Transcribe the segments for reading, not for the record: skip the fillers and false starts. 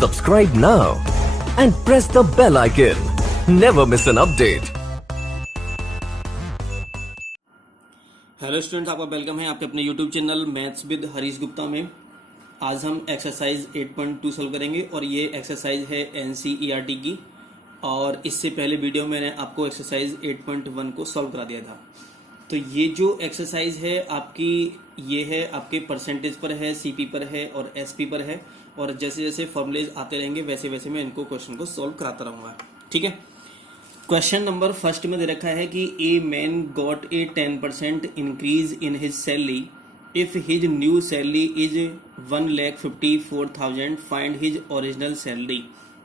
Subscribe now and press the bell icon. Never miss an update. Hello students, आपका welcome है आपके अपने YouTube channel maths with Harish Gupta में। आज हम एक्सरसाइज 8.2 सॉल्व करेंगे और ये एक्सरसाइज है एनसीईआरटी की। और इससे पहले वीडियो में मैंने आपको एक्सरसाइज 8.1 को सॉल्व करा दिया था। तो ये जो एक्सरसाइज है आपकी, ये है आपके परसेंटेज पर है, सीपी पर है और एसपी पर है। और जैसे जैसे फॉर्मूलेज आते रहेंगे वैसे वैसे मैं इनको क्वेश्चन को सॉल्व कराता रहूंगा। ठीक है। क्वेश्चन नंबर फर्स्ट में दे रखा है कि a man got a 10% increase in his salary if his new salary is 1,54,000 find his original salary.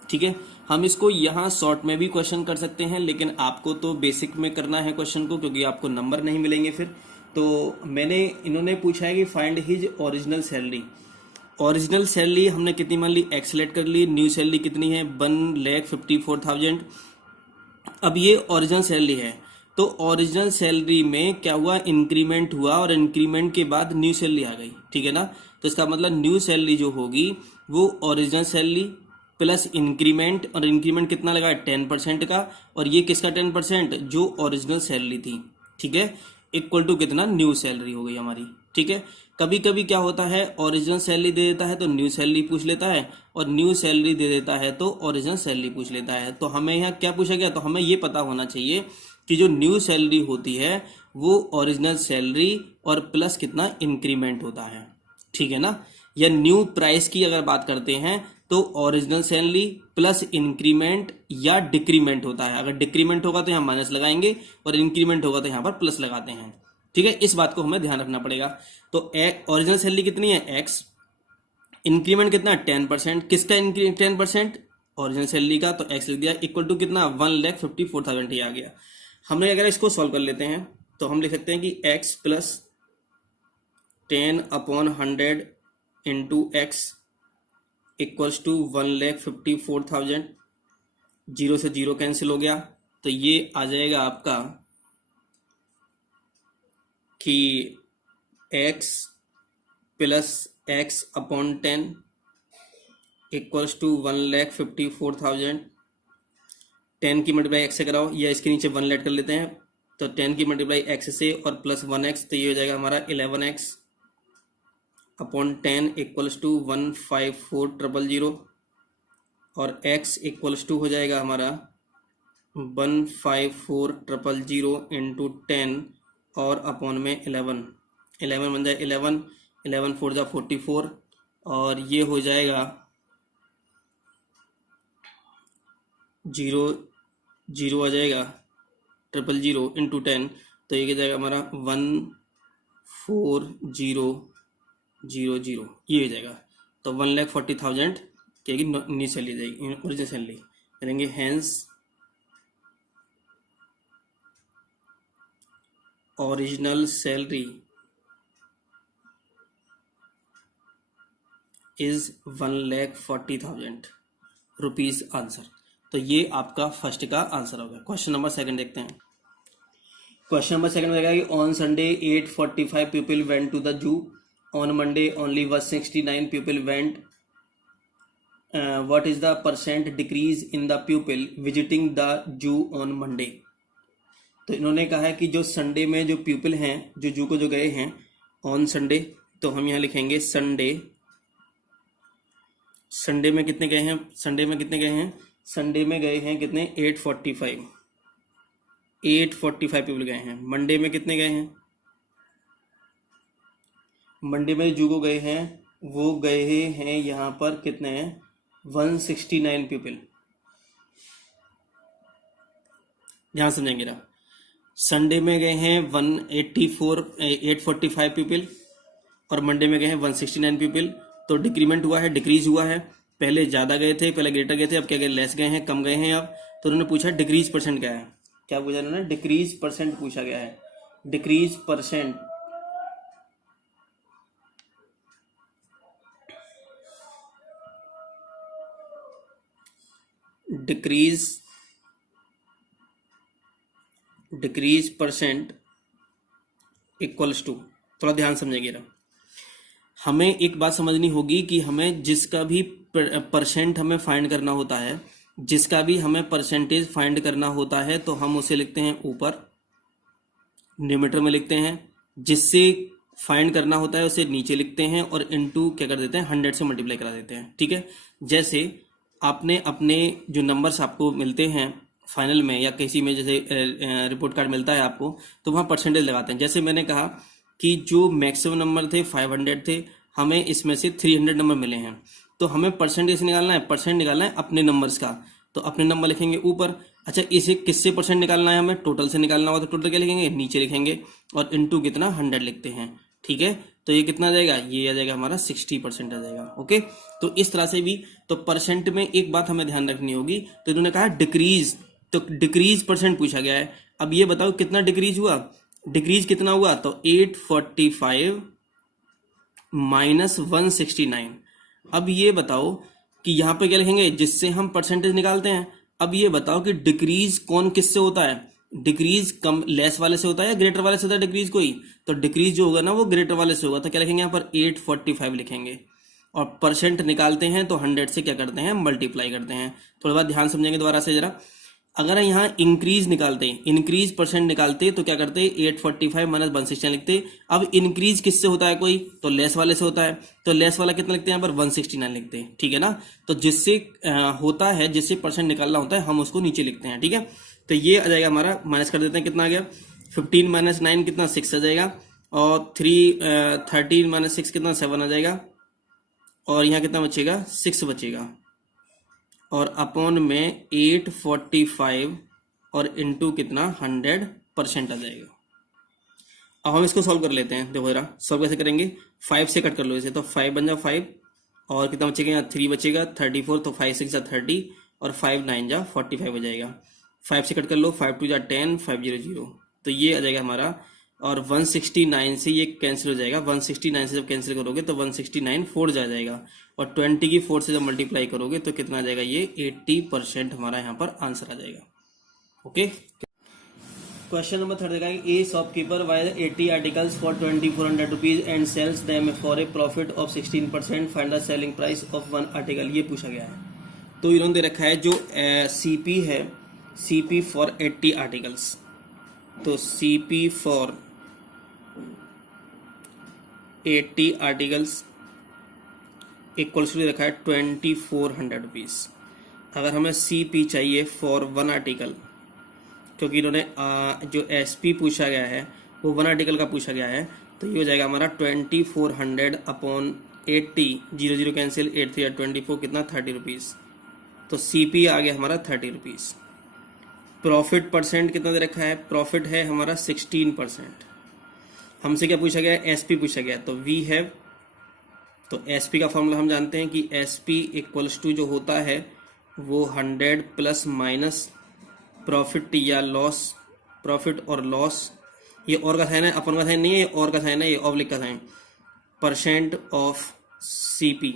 ठीक है। हम इसको यहाँ शॉर्ट में भी क्वेश्चन कर सकते हैं, लेकिन आपको तो बेसिक में करना है क्वेश्चन को, क्योंकि आपको नंबर नहीं मिलेंगे फिर। तो इन्होंने पूछा है कि find his original salary. Original salary हमने कितनी मान ली, एक्स सेलेक्ट कर ली। न्यू सैलरी कितनी है, 1,54,000। अब ये ओरिजिनल सैलरी है, तो ओरिजिनल सैलरी में क्या हुआ, इंक्रीमेंट हुआ और इंक्रीमेंट के बाद न्यू सैलरी आ गई। ठीक है ना। तो इसका मतलब न्यू सैलरी जो होगी वो ओरिजिनल सैलरी प्लस इंक्रीमेंट, और इंक्रीमेंट कितना लगा, 10% का। और ये किसका 10%, जो ओरिजिनल सैलरी थी। ठीक है। इक्वल टू कितना, न्यू सैलरी हो गई हमारी। ठीक है। कभी कभी क्या होता है, ओरिजिनल सैलरी दे देता है तो न्यू सैलरी पूछ लेता है, और न्यू सैलरी दे देता है तो ओरिजिनल सैलरी पूछ लेता है। तो हमें यहाँ क्या पूछा गया, तो हमें ये पता होना चाहिए कि जो न्यू सैलरी होती है वो ओरिजिनल सैलरी और प्लस कितना इंक्रीमेंट होता है। ठीक है ना। या न्यू प्राइस की अगर बात करते हैं तो ओरिजिनल सैलरी प्लस इंक्रीमेंट या डिक्रीमेंट होता है। अगर डिक्रीमेंट होगा तो यहाँ माइनस लगाएंगे और इंक्रीमेंट होगा तो यहाँ पर प्लस लगाते हैं। ठीक है। इस बात को हमें ध्यान रखना पड़ेगा। तो ओरिजिनल सैलरी कितनी है, एक्स। इंक्रीमेंट कितना, 10%। किसका 10%, ओरिजिनल सैलरी का। तो एक्स लिख दिया, इक्वल टू कितना, 1,54,000 ही आ गया। हमने अगर इसको सॉल्व कर लेते हैं तो हम लिख सकते हैं कि X plus 10/100 into X equals to 1,54,000। Zero से जीरो कैंसिल हो गया, तो ये आ जाएगा आपका कि x प्लस एक्स अपॉन 10 इक्वल्स टू 1,54,000। 10 की मल्टीप्लाई x से कराओ, या इसके नीचे 1 लेट कर लेते हैं। तो 10 की मल्टीप्लाई x से और प्लस 1x, तो ये हो जाएगा हमारा 11x अपॉन 10 इक्वल्स टू 154,000। और x इक्वल्स टू हो जाएगा हमारा 154,000 इंटू 10 और अपॉन में 11 बन जाए 11 4 जा 44। और ये हो जाएगा 0 आ जाएगा 000 इंटू 10, तो ये क्या जाएगा हमारा 14000, ये हो जाएगा। तो 1,40,000 क्या न्यू सैलरी जाएगी, ओरिजिनल सैलरी करेंगे। Hence original salary is 1,40,000 rupees answer. तो ये आपका फर्स्ट का आंसर होगा। क्वेश्चन नंबर सेकंड देखते हैं। क्वेश्चन नंबर सेकंड रहेगा कि on Sunday 845 people went to the zoo, on Monday only 169 people went. What is the percent decrease in the people visiting the zoo on Monday. तो इन्होंने कहा है कि जो संडे में जो पीपल हैं, जो जू को जो गए हैं ऑन संडे, तो हम यहाँ लिखेंगे संडे में कितने गए हैं, संडे में कितने गए हैं, संडे में गए हैं कितने, 845 पीपल गए हैं। मंडे में कितने गए हैं, मंडे में जू को गए हैं, वो गए हैं यहाँ पर कितने हैं, 169 पीपल। ध्यान समझेंगे ना। संडे में गए हैं 845 पीपल और मंडे में गए हैं 169 पीपल। तो डिक्रीमेंट हुआ है, डिक्रीज हुआ है। पहले ज़्यादा गए थे, पहले ग्रेटर गए थे, अब क्या गए, लेस गए हैं, कम गए हैं अब। तो उन्होंने पूछा डिक्रीज परसेंट क्या है, क्या पूछा उन्होंने, डिक्रीज परसेंट पूछा गया है। Decrease percent decrease percent equals to, थोड़ा ध्यान समझिएगा। हमें एक बात समझनी होगी कि हमें जिसका भी परसेंट हमें फाइंड करना होता है, जिसका भी हमें परसेंटेज फाइंड करना होता है, तो हम उसे लिखते हैं ऊपर न्यूमरेटर में लिखते हैं, जिससे फाइंड करना होता है उसे नीचे लिखते हैं और इनटू क्या कर देते हैं 100 से मल्टीप्लाई करा देते हैं। ठीक है, जैसे आपने अपने जो नंबर्स आपको मिलते हैं फाइनल में या किसी में, जैसे रिपोर्ट कार्ड मिलता है आपको, तो वहाँ परसेंटेज लगाते हैं। जैसे मैंने कहा कि जो मैक्सिमम नंबर थे 500 थे, हमें इसमें से 300 नंबर मिले हैं, तो हमें परसेंटेज निकालना है, परसेंट निकालना है अपने नंबर्स का, तो अपने नंबर लिखेंगे ऊपर। अच्छा, इसे किससे परसेंट निकालना है, हमें टोटल से निकालना होगा, तो टोटल क्या लिखेंगे, नीचे लिखेंगे और इनटू कितना 100 लिखते हैं। ठीक है, तो ये कितना आ जाएगा, ये आ जाएगा हमारा 60% आ जाएगा। ओके, तो इस तरह से भी, तो परसेंट में एक बात हमें ध्यान रखनी होगी, तो इन्होंने कहा डिक्रीज, तो डिक्रीज परसेंट पूछा गया है। अब ये बताओ कितना डिक्रीज हुआ, डिक्रीज कितना हुआ, तो 845 माइनस 169। अब ये बताओ कि यहाँ पे क्या लिखेंगे, जिससे हम परसेंटेज निकालते हैं। अब ये बताओ कि डिक्रीज कौन किससे होता है, डिक्रीज कम लेस वाले से होता है या ग्रेटर वाले से होता है डिक्रीज कोई, तो डिक्रीज जो होगा ना वो ग्रेटर वाले से होगा, तो क्या लिखेंगे यहाँ पर 845 लिखेंगे। और परसेंट निकालते हैं तो 100 से क्या करते हैं, मल्टीप्लाई करते हैं। थोड़ी बात ध्यान समझेंगे दोबारा से जरा। अगर यहाँ इंक्रीज निकालते हैं, इंक्रीज परसेंट निकालते तो क्या करते, 845 माइनस 169 लिखते। अब इंक्रीज किससे होता है कोई, तो लेस वाले से होता है, तो लेस वाला कितना लिखते हैं यहाँ पर 169 लिखते हैं। ठीक है ना, तो जिससे होता है, जिससे परसेंट निकालना होता है, हम उसको नीचे लिखते हैं। ठीक है, तो ये आ जाएगा हमारा, माइनस कर देते हैं, कितना आ गया 15 माइनस 9 कितना 6 आ जाएगा, और 13 माइनस 6 कितना 7 आ जाएगा, और यहाँ कितना बचेगा 6 बचेगा, और अपॉन में 845 और इनटू कितना 100% आ जाएगा। अब हम इसको सॉल्व कर लेते हैं। देखो जरा सॉल्व कैसे करेंगे, 5 से कट कर लो इसे, तो 5 बन जाओ 5, और कितना बचेगा यहाँ 3 बचेगा, 34, तो 5 6 जा 30, और 5 9 जा 45 हो जाएगा। 5 से कट कर लो, 5 2 जा 10, 5 0 0, तो ये आ जाएगा हमारा। और 169 से ये कैंसिल हो जाएगा, 169 से जब कैंसिल करोगे तो 169 4 जा जाएगा, और 20 की 4 से जब मल्टीप्लाई करोगे तो कितना आ जाएगा, ये 80% हमारा यहाँ पर आंसर आ जाएगा। ओके, क्वेश्चन नंबर 3 देखा, a shopkeeper buy 80 articles for 2400 rupees and sells them for a profit of 16%, find the selling price of one article. ये पूछा गया है। तो इन्होंने दे रखा है जो सीपी है, सीपी फॉर 80 आर्टिकल्स, तो CP for 80 articles equals to रखा है 2400 रुपीज। अगर हमें सीपी चाहिए फॉर वन आर्टिकल, क्योंकि इन्होंने जो एसपी पूछा गया है वो वन आर्टिकल का पूछा गया है, तो ये हो जाएगा हमारा 2400 अपॉन 80, 0 0 कैंसिल, 8 3 24, कितना 30 रुपीज, तो सीपी आ गया हमारा 30 रुपीज। प्रॉफिट परसेंट कितना दे रखा है, प्रॉफिट है हमारा 16%। हमसे क्या पूछा गया है, एसपी पूछा गया, तो वी हैव, तो एसपी का फॉर्मूला हम जानते हैं कि एसपी इक्वल्स टू जो होता है वो 100 प्लस माइनस प्रॉफिट या लॉस, प्रॉफिट और लॉस, ये और का साइन है, अपन का साइन नहीं है, ये और का साइन है, ये ऑब्लिक का साइन, परसेंट ऑफ सीपी।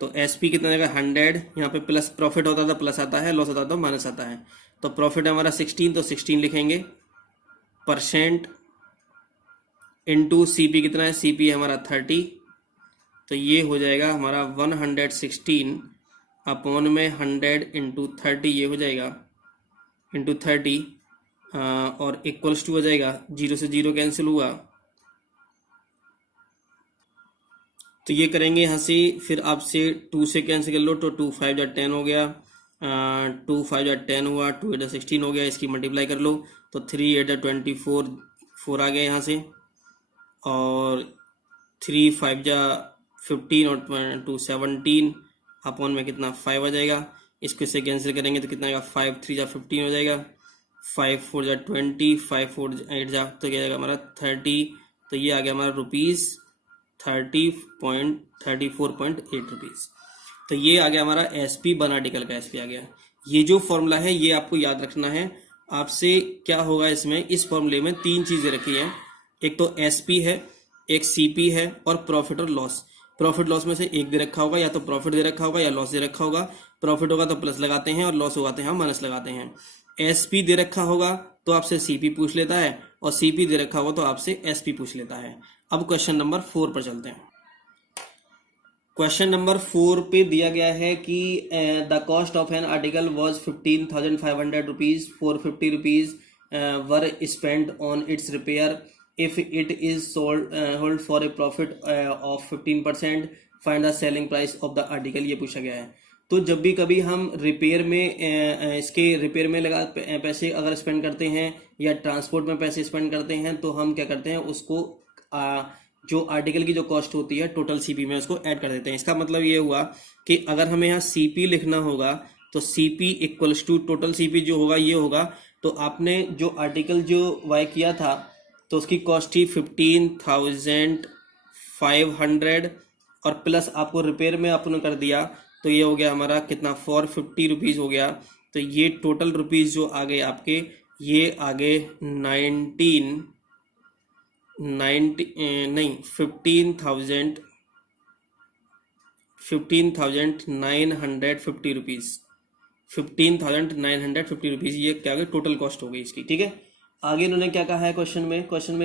तो एसपी कितना देगा 100, यहाँ पे प्लस प्रॉफिट होता था प्लस आता है, लॉस होता था माइनस आता है, तो प्रॉफिट हमारा 16, तो 16 लिखेंगे, परसेंट इनटू सीपी कितना है, सीपी हमारा 30, तो ये हो जाएगा हमारा 116 अपॉन में 100 इंटू 30, ये हो जाएगा इंटू 30, और इक्वल्स टू हो जाएगा, 0 से 0 कैंसिल हुआ, तो ये करेंगे यहाँ से, फिर आपसे 2 से कैंसिल कर लो, तो 2 5 जा 10 हो गया, 2 5 जा 10 हुआ, 2 8 जा 16 हो गया, इसकी मल्टीप्लाई कर लो, तो 3 8 जा 24, 4 आ गया यहाँ से, और 3 5 जा 15 और 2 17 अपॉन में कितना 5 आ जाएगा, इसको इससे कैंसिल करेंगे तो कितना आएगा, 5 3 जा 15 हो जाएगा, 5 4 जा 20, 5 4 8 जा, तो क्या आएगा हमारा 30, तो ये आ गया हमारा रुपीज़ 34.8 रुपीज़। तो ये आ गया हमारा एसपी वन आर्टिकल का एसपी आ गया। ये जो फॉर्मूला है ये आपको याद रखना है। आपसे क्या होगा, इसमें इस फॉर्मूले में 3 चीज़ें रखी हैं, एक तो एसपी है, एक सीपी है, और प्रॉफिट और लॉस। प्रॉफिट लॉस में से एक दे रखा होगा, या तो प्रॉफिट दे रखा होगा या लॉस दे रखा होगा। प्रॉफिट होगा तो प्लस लगाते हैं, और लॉस होगा तो हम माइनस लगाते हैं। एसपी दे रखा होगा तो आपसे सीपी पूछ लेता है, और सीपी दे रखा होगा तो आपसे एसपी पूछ लेता है। अब क्वेश्चन नंबर 4 पर चलते हैं। क्वेश्चन नंबर 4 पे दिया गया है कि the cost of an article was 15,500 rupees, 450 rupees were spend on it's repair, if it is sold hold for a profit of 15%, find the selling price of the article, ये पूछा गया है। तो जब भी कभी हम रिपेयर में इसके रिपेयर में लगा पैसे अगर स्पेंड करते हैं या ट्रांसपोर्ट में पैसे स्पेंड करते हैं तो हम क्या करते हैं, उसको जो आर्टिकल की जो कॉस्ट होती है टोटल सीपी में उसको ऐड कर देते हैं। इसका मतलब ये हुआ कि अगर हमें यहाँ सीपी लिखना होगा तो CP equals to total CP जो होगा ये होगा। तो आपने जो आर्टिकल जो बाय किया था तो उसकी कॉस्ट थी 15,500 और प्लस आपको रिपेयर में आपने कर दिया तो ये हो गया हमारा कितना 450 रुपीज़ हो गया। तो ये टोटल रुपीज़ जो आ गए आपके ये आ गए 15,950 रुपीज़, 15,950 रुपीज़ ये क्या हो गया टोटल कॉस्ट हो गई इसकी। ठीक है, आगे इन्होंने क्या कहा है क्वेश्चन में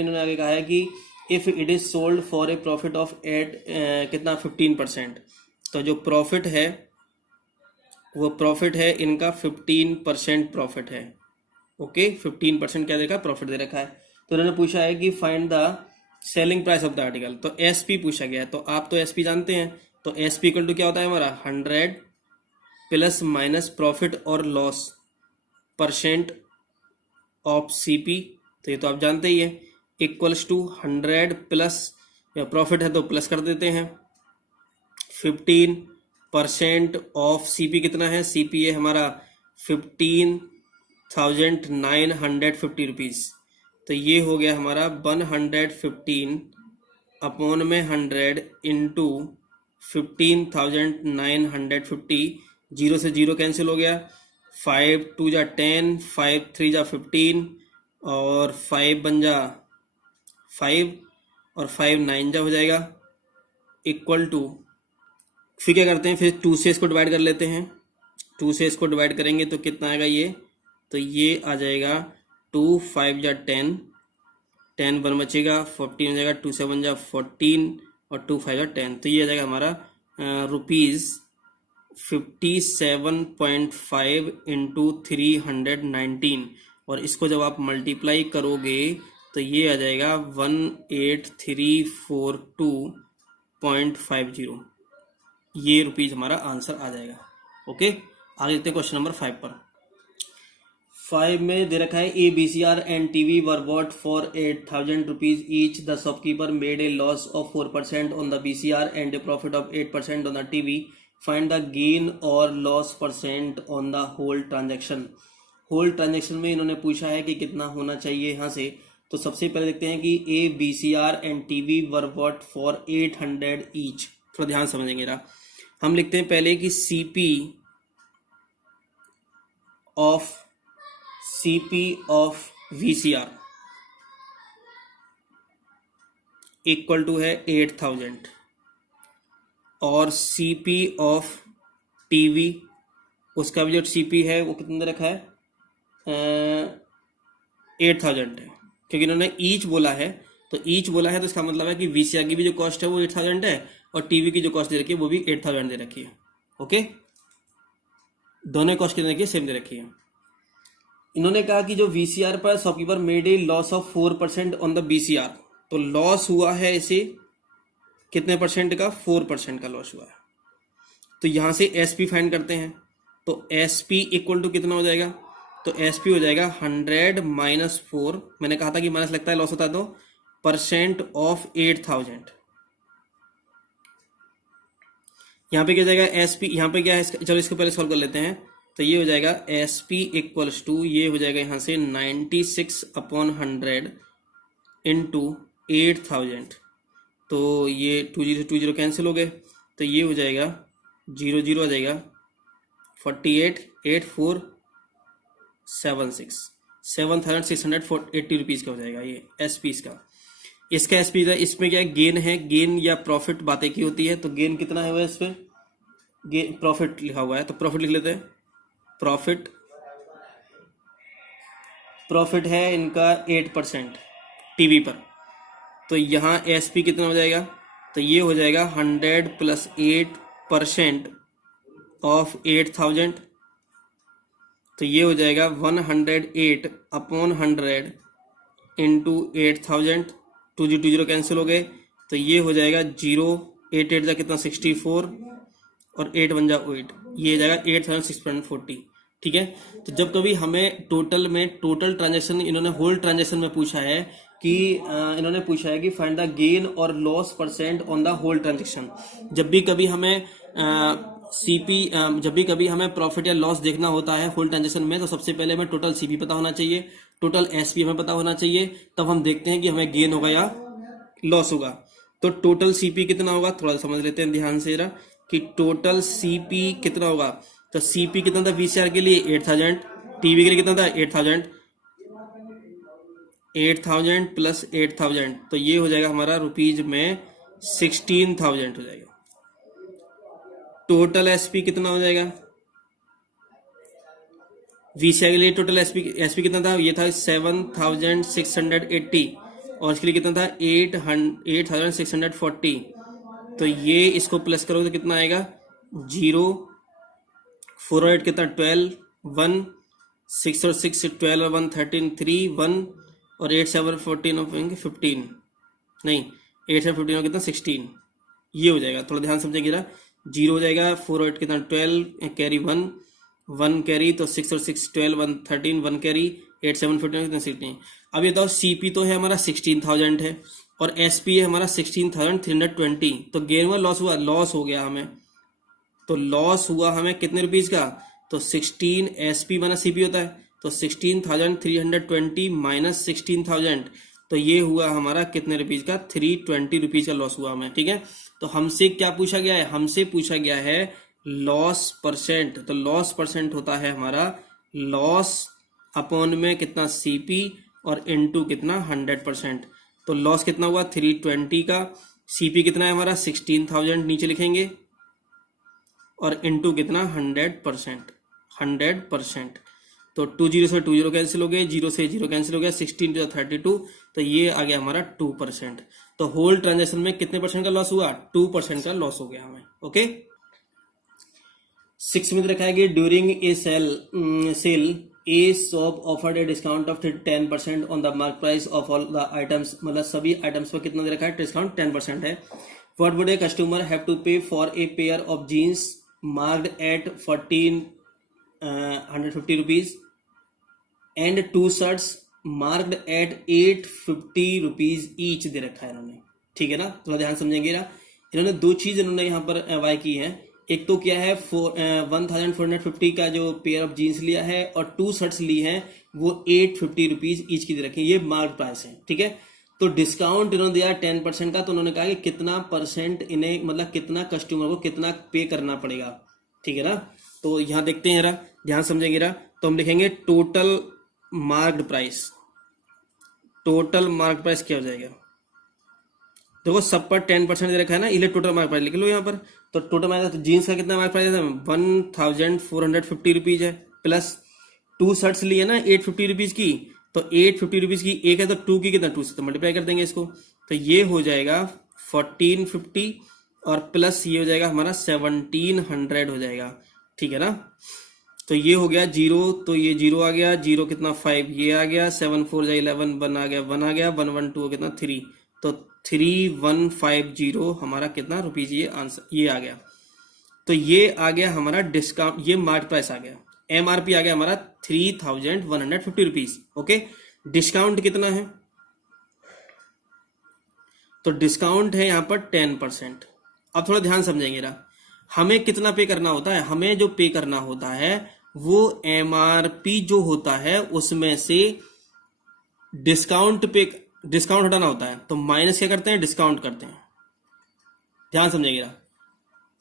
इन्होंने आगे कहा है कि if it is sold for a profit of कितना 15%। तो जो प्रॉफिट है वो प्रॉफिट है इनका 15% प्रॉफिट है। ओके, 15% क्या देखा प्रॉफिट दे रखा है। तो उन्होंने पूछा है कि find the selling price of the article, तो एसपी पूछा गया है। तो आप तो एसपी जानते हैं, तो एसपी इक्वल टू क्या होता है हमारा 100 प्लस माइनस प्रॉफिट और लॉस परसेंट ऑफ सीपी, तो ये तो आप जानते ही है, इक्वल्स टू 100 प्लस प्रॉफिट है तो प्लस कर देते हैं 15% ऑफ सीपी कितना है, सीपी है हमारा 15,950 रुपीज़। तो ये हो गया हमारा 115 अपॉन में 100 इंटू 15,950, जीरो से जीरो कैंसिल हो गया, 5 2 जा 10, 5 3 जा 15 और 5 बन जा 5 और 5 9 जा हो जाएगा इक्वल टू, फिर क्या करते हैं फिर 2 से इसको डिवाइड कर लेते हैं, 2 से इसको डिवाइड करेंगे तो कितना आएगा ये, तो ये आ जाएगा 2 5 जा 10, 10 वन बचेगा 14 हो जाएगा, 2 7 जा 14 और 2 5 जा 10, तो ये आ जाएगा हमारा रुपीज़ 57.5 इंटू 319 और इसको जब आप मल्टीप्लाई करोगे तो ये आ जाएगा 18342.50, ये रुपीज़ हमारा आंसर आ जाएगा। ओके, आगे देखते हैं क्वेश्चन नंबर 5 पर। 5 में दे रखा है ABCR and TV were bought for 8,000 rupees each, the shopkeeper made a loss of 4% on the BCR and a profit of 8% on the TV, find the gain और loss percent on the whole transaction. Whole transaction में इन्होंने पूछा है कि कितना होना चाहिए यहाँ से। तो सबसे पहले देखते हैं कि ABCR and TV were bought for 800 each, थोड़ा ध्यान समझेंगे ना। हम लिखते हैं पहले कि CP of VCR equal to है 8,000 और CP ऑफ TV उसका भी जो CP है वो कितने रखा है 8,000 है, क्योंकि इन्होंने ईच बोला है। तो ईच बोला है तो इसका मतलब है कि VCR की भी जो कॉस्ट है वो 8,000 है और TV की जो कॉस्ट दे रखी है वो भी 8,000 दे रखी है। ओके, दोनों कॉस्ट कितने रखी है सेम दे रखी है। इन्होंने कहा कि जो VCR पर shopkeeper made a loss of 4% on the BCR, तो लॉस हुआ है इसे कितने परसेंट का 4% का लॉस हुआ है। तो यहां से SP फाइंड करते हैं, तो SP इक्वल टू कितना हो जाएगा, तो SP हो जाएगा 100 माइनस 4, मैंने कहा था कि माइनस लगता है लॉस होता है तो परसेंट ऑफ 8,000। यहाँ पे क्या जाएगा SP, यहाँ पे क्या है चलो इसको पहले सॉल्व कर लेते हैं। तो ये हो जाएगा SP इक्वल्स टू, ये हो जाएगा यहाँ से 96 अपॉन 100 इंटू 8,000, तो ये 20 कैंसिल हो गए, तो ये हो जाएगा 0 0 आ जाएगा 48 8 4 7 6 7,680 रुपीज़ का हो जाएगा ये SP इसका SP इसमें क्या है गेन है, गेन या प्रॉफिट बातें की होती है। तो गेन कितना है वो इसमें गेन प्रॉफिट लिखा हुआ है, तो प्रॉफिट लिख लेते हैं। प्रॉफिट है इनका 8% TV पर, तो यहाँ SP कितना हो जाएगा तो ये हो जाएगा 100 प्लस 8% ऑफ 8000, तो ये हो जाएगा 108 अपॉन 100 इंटू 8000, 2 0 2 0 कैंसिल हो गए, तो ये हो जाएगा 0, 8 8 जा कितना 64 और 8 1 जा 8, ये जाएगा 8640। ठीक है, तो जब कभी हमें टोटल ट्रांजैक्शन, इन्होंने होल ट्रांजैक्शन में पूछा है कि इन्होंने पूछा है कि फाइंड द गेन और loss percent on the whole transaction. जब भी कभी हमें जब भी कभी हमें प्रॉफिट या लॉस देखना होता है होल ट्रांजैक्शन में, तो सबसे पहले हमें टोटल सीपी पता होना चाहिए, टोटल एसपी हमें पता होना चाहिए, तब हम देखते हैं कि हमें गेन होगा या लॉस होगा। तो टोटल सीपी कितना होगा, थोड़ा समझ लेते हैं ध्यान से जरा कि टोटल सीपी कितना होगा। तो सीपी कितना था वीसीआर के लिए 8000, टीवी के लिए कितना था 8000, 8000 प्लस 8000, तो ये हो जाएगा हमारा रुपीज में 16000 हो जाएगा। टोटल एसपी कितना हो जाएगा वीसीआर के लिए, टोटल एसपी कितना था, ये था 7680 और इसके लिए कितना था 8640, तो ये इसको प्लस करोगे तो कितना आएगा 0 4 और 8 कितना 12 1 6 और 6 12 और 1 13 3 1 और 8 7 14 और 15 नहीं 8 7 15 और कितना 16, ये हो जाएगा। थोड़ा ध्यान समझेंगे, 0 हो जाएगा 4 और 8 कितना 12 कैरी 1 1 कैरी, तो 6 और 6 12 1 13 1 कैरी 8 7 14 कितना 16। अब ये बताओ सीपी तो है हमारा 16000 है और एसपी है हमारा 16320, तो गेन हुआ लॉस हुआ, लॉस हो गया हमें, तो लॉस हुआ हमें कितने रुपीज का, तो 16 एसपी माना सीपी होता है, तो 16320 माइनस 16000, तो ये हुआ हमारा कितने रुपीज का 320 रुपीज का लॉस हुआ हमें। ठीक है, तो हमसे क्या पूछा गया है, हमसे पूछा गया है लॉस परसेंट, तो लॉस परसेंट होता है हमारा लॉस अपॉन में कितना सीपी और इनटू कितना 100%, तो लॉस कितना हुआ 320 का, सीपी कितना है हमारा 16000 नीचे लिखेंगे और इनटू कितना 100%, तो 2 0 से 2 0 कैंसिल हो गए, 0 से 0 कैंसिल हो गया, 16 to 32, तो ये आ गया हमारा 2%। तो होल ट्रांजैक्शन में कितने परसेंट का लॉस हुआ, 2% का लॉस हो गया हमें। ओके, 6 में रखा है कि during a sale a shop offered a discount of 10% on the mark price of all the items, मतलब सभी आइटम्स पर कितना दे रखा है डिस्काउंट 10% है। What would a customer have to pay for a pair of jeans marked at 1450 rupees and 2 shirts marked at 850 rupees each दे रखा है इन्होंने। ठीक है ना, थोड़ा ध्यान समझेंगे ना, इन्होंने दो चीज इन्होंने यहाँ पर वाई की है, एक तो क्या है 1450 का जो पेयर ऑफ जीन्स लिया है और 2 शर्ट्स ली हैं वो 850 रुपीज ईच की दे रखी है, ये मार्क प्राइस है। ठीक है, तो डिस्काउंट इन्होंने दिया 10% का, तो उन्होंने कहा कि कितना परसेंट इन्हें, मतलब कितना कस्टमर को कितना पे करना पड़ेगा। ठीक है ना, तो यहां देखते हैं जरा, ध्यान समझेंगे जरा, तो हम लिखेंगे total marked price. Total mark price क्या हो जाएगा, देखो सब पर 10% दे रखा है ना, इसलिए टोटल मार्क प्राइस लिख लो यहाँ पर। तो टोटल मार्क, तो जीन्स का कितना मार्क प्राइस है 1450 रुपीज है, प्लस 2 शर्ट्स लिए ना 850 रुपीज की, तो 850 रुपीज की एक है तो 2 की कितना 2 से तो मल्टीप्लाई कर देंगे इसको, तो ये हो जाएगा 1450 और प्लस ये हो जाएगा हमारा 1700 हो जाएगा। ठीक है ना, तो ये हो गया 0, तो ये 0 आ गया, 0 कितना 5 ये आ गया, 7 4 11 1 आ गया, 1 आ गया, 1 1 2 कितना 3, तो 3150 हमारा कितना रुपीज, ये आंसर ये आ गया। तो ये आ गया हमारा डिस्काउंट, ये मार्क प्राइस आ गया, एमआरपी आ गया हमारा 3150 रुपीज। ओके, डिस्काउंट कितना है, तो डिस्काउंट है यहाँ पर 10%। अब थोड़ा ध्यान समझेंगे ना, हमें कितना पे करना होता है, हमें जो पे करना होता है वो एमआरपी जो होता है उसमें से डिस्काउंट हटाना होता है, तो माइनस क्या करते हैं, डिस्काउंट करते हैं। ध्यान समझिएगा,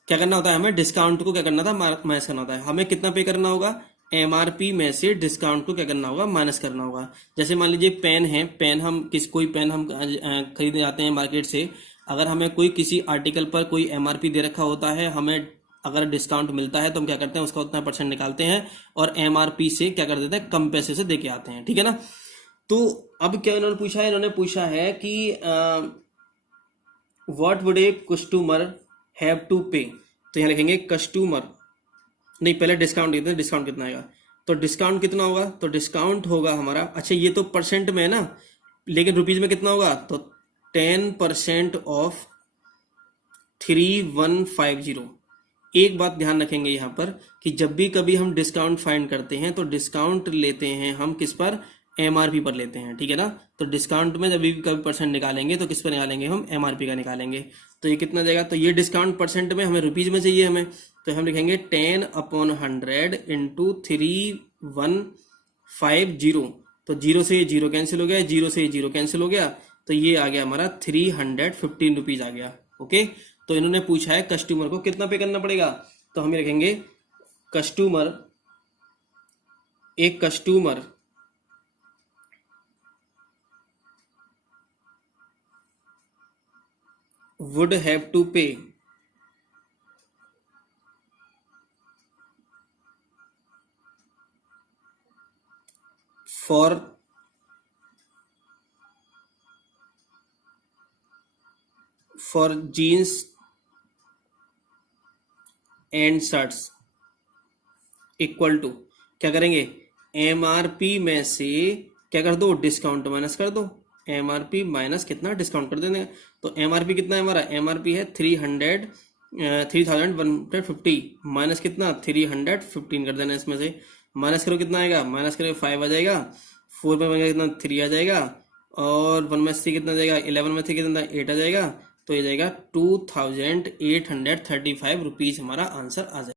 क्या करना होता है, हमें डिस्काउंट को क्या करना था, माइनस करना होता है। हमें कितना पे करना होगा, एमआरपी में से डिस्काउंट को क्या करना होगा, माइनस करना होगा। जैसे मान लीजिए पेन है, पेन हम कोई पेन हम खरीदने जाते हैं मार्केट से, अगर हमें कोई किसी आर्टिकल पर कोई एमआरपी दे रखा होता है, हमें अगर डिस्काउंट मिलता है तो हम क्या करते हैं, उसका उतना % निकालते हैं और एमआरपी से क्या कर देते हैं, कम पैसे से देके आते हैं। ठीक है ना, तो अब क्या इन्होंने पूछा है, इन्होंने पूछा है कि what would a customer have to pay, तो यहाँ लिखेंगे कस्टमर, नहीं पहले डिस्काउंट कितना, डिस्काउंट कितना आएगा, तो डिस्काउंट कितना होगा, तो डिस्काउंट होगा हमारा, अच्छा ये तो परसेंट में है ना, लेकिन रुपीज में कितना होगा, तो 10% ऑफ 3150। एक बात ध्यान रखेंगे यहाँ पर कि जब भी कभी हम डिस्काउंट फाइंड करते हैं तो डिस्काउंट लेते हैं हम किस पर, एमआरपी पर लेते हैं, ठीक है ना। तो डिस्काउंट में जब भी कभी परसेंट निकालेंगे तो किस पर निकालेंगे, हम एमआरपी का निकालेंगे। तो ये कितना जाएगा, तो ये डिस्काउंट परसेंट में, हमें रुपीज में चाहिए हमें, तो हम लिखेंगे 10/100 इंटू 3150। तो जीरो से ये जीरो कैंसिल हो गया, जीरो से ये जीरो कैंसिल हो गया, तो ये आ गया हमारा 315 रुपीज आ गया। ओके, तो इन्होंने पूछा है कस्टमर को कितना पे करना पड़ेगा, तो हम लिखेंगे कस्टमर, एक customer would have to pay for jeans and shirts equal to, क्या करेंगे, एमआरपी में से क्या कर दो, डिस्काउंट माइनस कर दो, एमआरपी माइनस कितना, डिस्काउंट कर देंगे। तो एमआरपी कितना है हमारा, एमआरपी है 3150 माइनस कितना 315 कर देना, इसमें से माइनस करो कितना आएगा, माइनस करो 5 आ जाएगा, 4 में बनेगा कितना 3 आ जाएगा, और 1 में से कितना जाएगा, 11 में से कितना 8 आ जाएगा, तो ये जाएगा 2835 रुपीज हमारा आंसर आ जाएगा।